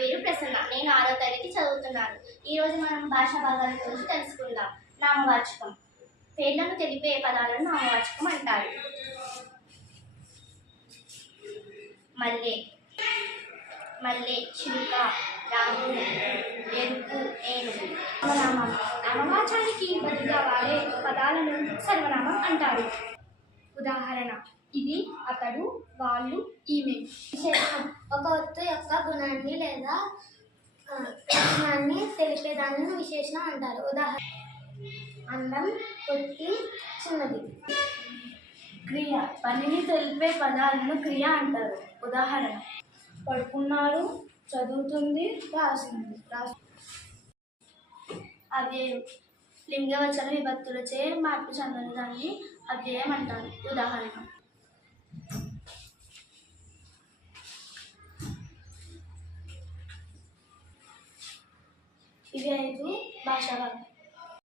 పేరు ప్రసన్న. నేను 6వ తరగతి చదువుతున్నాను. ఈరోజు మనం భాషా భాగాల గురించి తెలుసుకుందాం. నామవాచకం. పేర్లను తెలిపే పదాలను నామవాచకం అంటారు. మల్లె, మల్లె, చిలుక, రాము, ఎరుపు, ఏనుగు. సర్వనామం. నామవాచకానికి బదులుగా వాడే పదాలను సర్వనామం అంటారు. ఉదాహరణ: ఇది, అతడు, వాళ్ళు, ఈమె. విశేషణం. ఒక వస్తువు యొక్క గుణాన్ని లేదా లక్షణాన్ని తెలిపేదాన్ని విశేషణం అంటారు. ఉదాహరణ: అందం, పొట్టి, చిన్నది. క్రియ. పనిని తెలిపే పదాలను క్రియ అంటారు. ఉదాహరణ: పడుకున్నారు, చదువుతుంది, రాస్తుంది. అవ్యయం. లింగవచన విభక్తులచే మార్పు చెందని దాన్ని అవ్యయం అంటారు. ఉదాహరణ: ఇవి 5 భాషా భాగాలు.